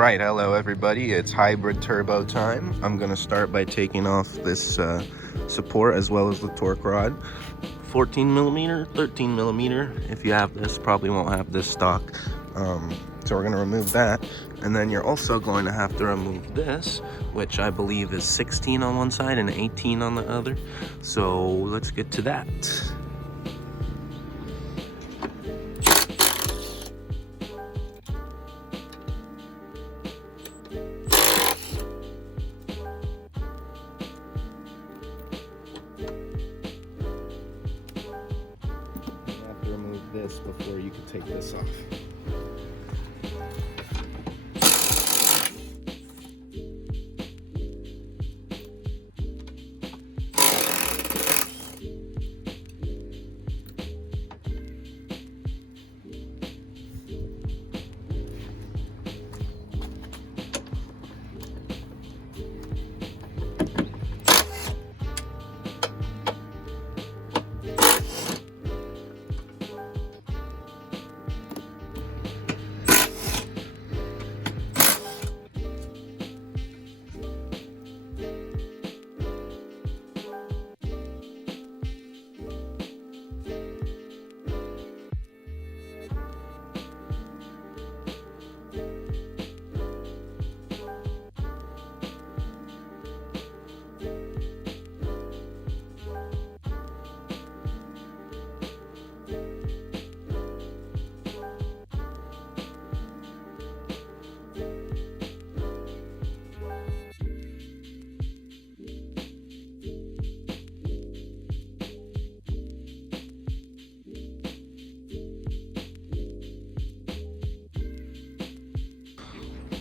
Alright, hello everybody, it's hybrid turbo time. I'm going to start by taking off this support as well as the torque rod. 14 millimeter, 13 millimeter. If you have this, probably won't have this stock. So we're going to remove that. And then you're also going to have to remove this, which I believe is 16 on one side and 18 on the other. So let's get to that. This before you can take this off.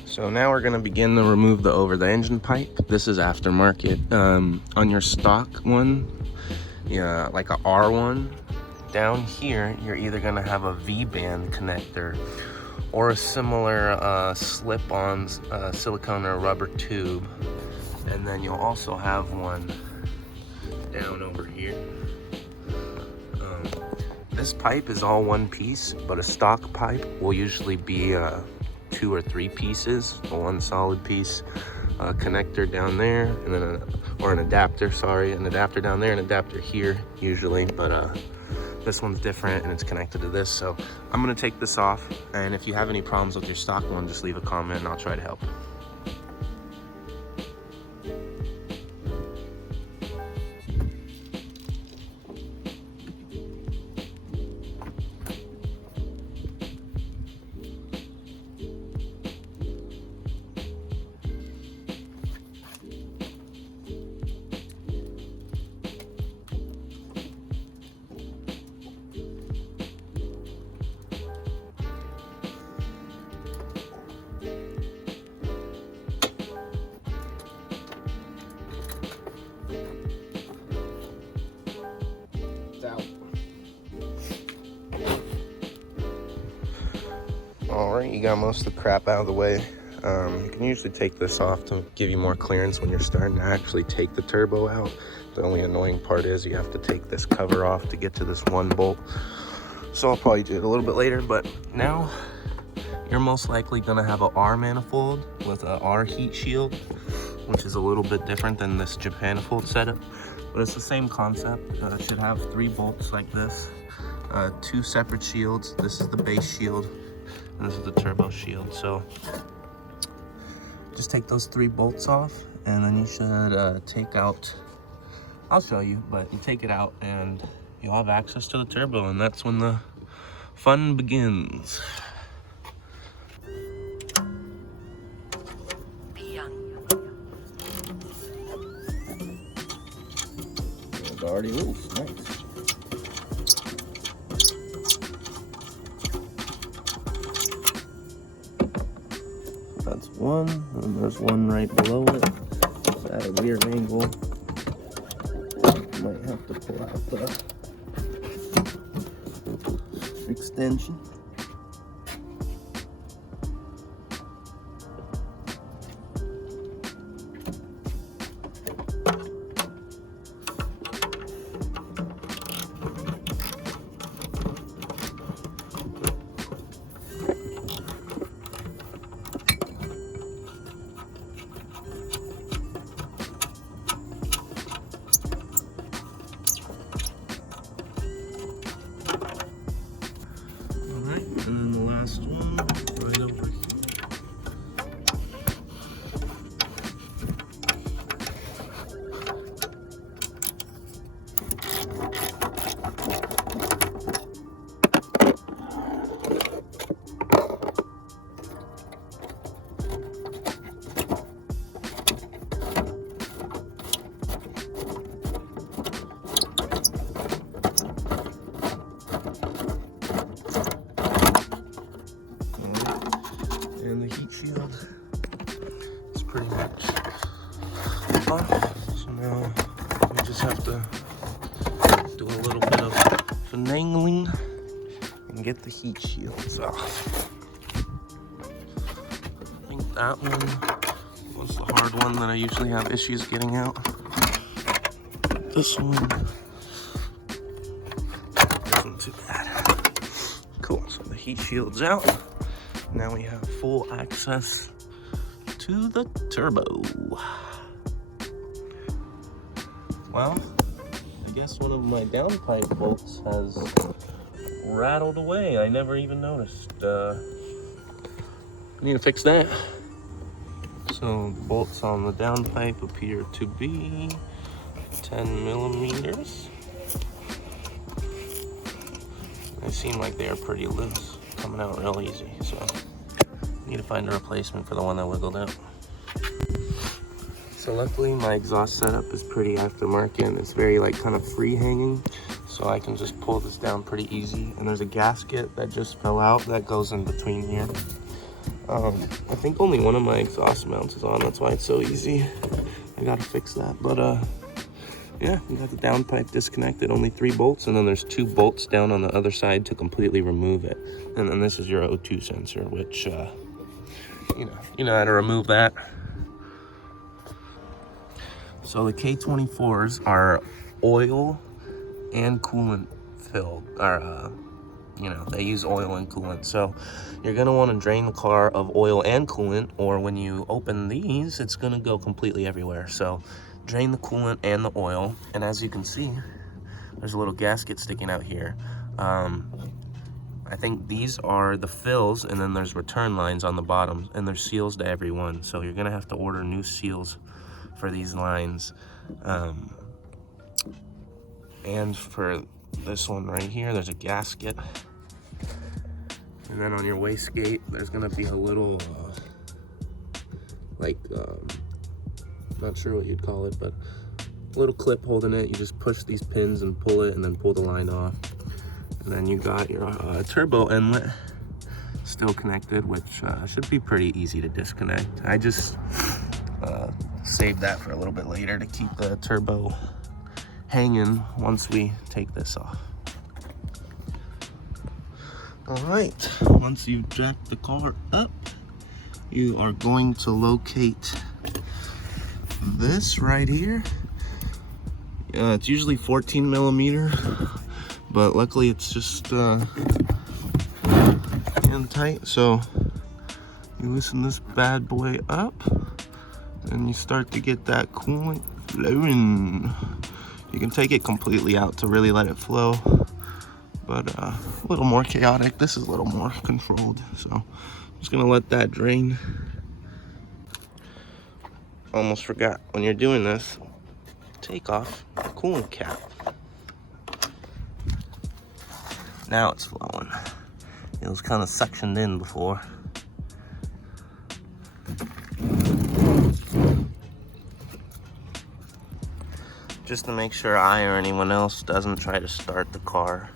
So now we're going to begin to remove the over the engine pipe. This is aftermarket. On your stock one, yeah, like a R1, down here you're either going to have a V-band connector or a similar slip-on silicone or rubber tube, and then you'll also have one down over here. This pipe is all one piece, but a stock pipe will usually be 2 or 3 pieces, one solid piece, connector down there, and then an adapter down there, an adapter here usually, but this one's different and it's connected to this. So I'm gonna take this off, and if you have any problems with your stock one, just leave a comment and I'll try to help. Out. Alright, you got most of the crap out of the way. You can usually take this off to give you more clearance when you're starting to actually take the turbo out. The only annoying part is you have to take this cover off to get to this one bolt. So I'll probably do it a little bit later, but now you're most likely going to have a R manifold with a R heat shield, which is a little bit different than this Japanifold setup. But it's the same concept. It should have 3 bolts like this, 2 separate shields. This is the base shield, and this is the turbo shield. So just take those 3 bolts off, and then you should take out, I'll show you, but you take it out and you'll have access to the turbo, and that's when the fun begins. Already loose, nice. That's one, and there's one right below it. It's at a weird angle. Might have to pull out the extension. finagling and get the heat shields off. I think that one was the hard one that I usually have issues getting out. This one isn't too bad. Cool, so the heat shield's out. Now we have full access to the turbo. Well, I guess one of my downpipe bolts has rattled away. I never even noticed. I need to fix that. So the bolts on the downpipe appear to be 10 millimeters. They seem like they are pretty loose, coming out real easy. So I need to find a replacement for the one that wiggled out. So luckily my exhaust setup is pretty aftermarket and it's very like kind of free hanging. So I can just pull this down pretty easy. And there's a gasket that just fell out that goes in between here. I think only one of my exhaust mounts is on, that's why it's so easy. I gotta fix that, but yeah, we got the downpipe disconnected, only 3 bolts, and then there's 2 bolts down on the other side to completely remove it. And then this is your O2 sensor, which, you know how to remove that. So the K24s are oil and coolant filled, or they use oil and coolant. So you're gonna want to drain the car of oil and coolant, or when you open these, it's gonna go completely everywhere. So drain the coolant and the oil, and as you can see, there's a little gasket sticking out here. I think these are the fills, and then there's return lines on the bottom, and there's seals to every one. So you're gonna have to order new seals for these lines. And for this one right here, there's a gasket. And then on your wastegate, there's gonna be a little, not sure what you'd call it, but a little clip holding it. You just push these pins and pull it, and then pull the line off. And then you got your turbo inlet still connected, which should be pretty easy to disconnect. I just save that for a little bit later to keep the turbo hanging once we take this off. All right, once you've jacked the car up, you are going to locate this right here. It's usually 14 millimeter, but luckily it's just in tight. So you loosen this bad boy up and you start to get that coolant flowing. You can take it completely out to really let it flow, but a little more chaotic. This is a little more controlled, so I'm just gonna let that drain. Almost forgot, when you're doing this, take off the coolant cap. Now it's flowing. It was kind of suctioned in before. Just to make sure I or anyone else doesn't try to start the car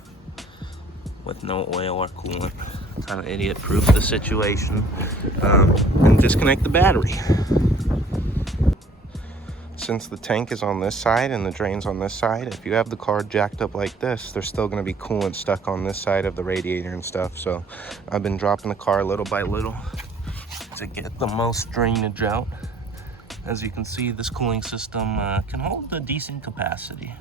with no oil or coolant. Kind of idiot-proof the situation. And disconnect the battery. Since the tank is on this side and the drain's on this side, if you have the car jacked up like this, there's still going to be coolant stuck on this side of the radiator and stuff. So I've been dropping the car little by little to get the most drainage out. As you can see, this cooling system can hold a decent capacity.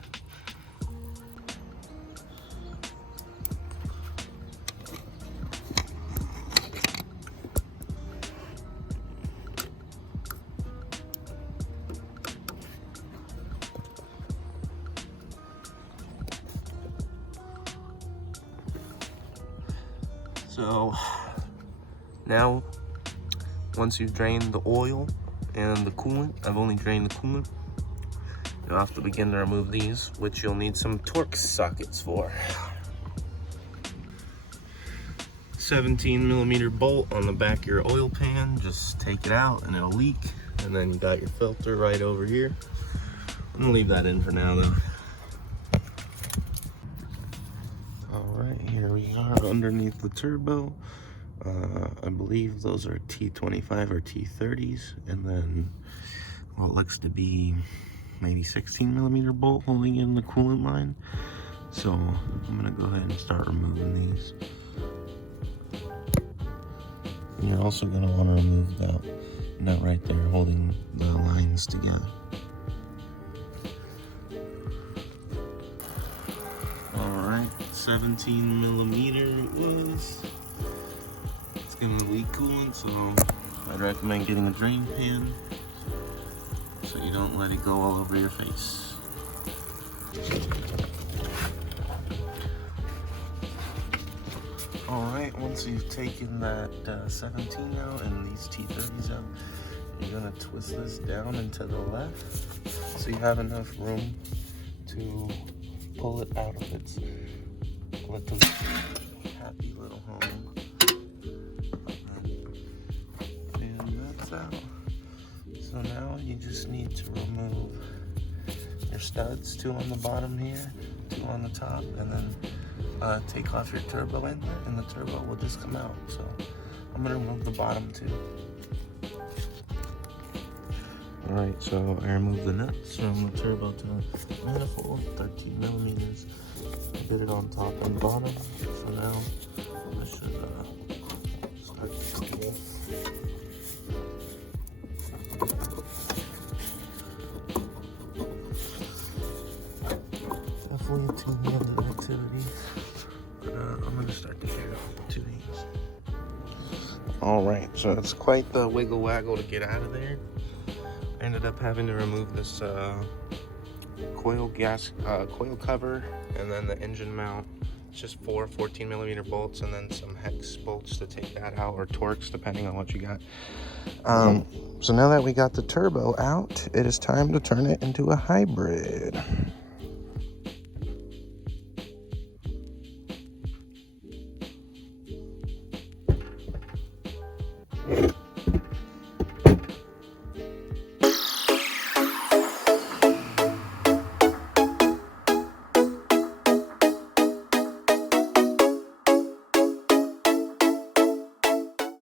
So now, once you've drained the oil and the coolant, I've only drained the coolant, you'll have to begin to remove these, which you'll need some Torx sockets for. 17 millimeter bolt on the back of your oil pan. Just take it out and it'll leak. And then you got your filter right over here. I'm gonna leave that in for now though. All right, here we are underneath the turbo. I believe those are T25 or T30s, and then what looks to be maybe 16 millimeter bolt holding in the coolant line. So I'm gonna go ahead and start removing these. And you're also gonna want to remove that nut right there holding the lines together. Alright, 17 millimeter it was. It's gonna leak coolant, so I'd recommend getting a drain pan so you don't let it go all over your face. Alright, once you've taken that 17 out and these T30s out, you're gonna twist this down and to the left so you have enough room to pull it out of its little happy little home. And that's out. So now you just need to remove your studs, 2 on the bottom here, 2 on the top, and then take off your turbo in there, and the turbo will just come out. So I'm gonna remove the bottom too. Alright, so I removed the nuts from the turbo to the manifold, 13 millimeters. I did it on top and bottom. So now I should start to come off. Definitely a two-handed activity. I'm going to start to figure out 2 hands. Alright, so it's quite the wiggle waggle to get out of there. I ended up having to remove this coil cover and then the engine mount. It's just 4 14 millimeter bolts and then some hex bolts to take that out, or Torx depending on what you got. So now that we got the turbo out, it is time to turn it into a hybrid.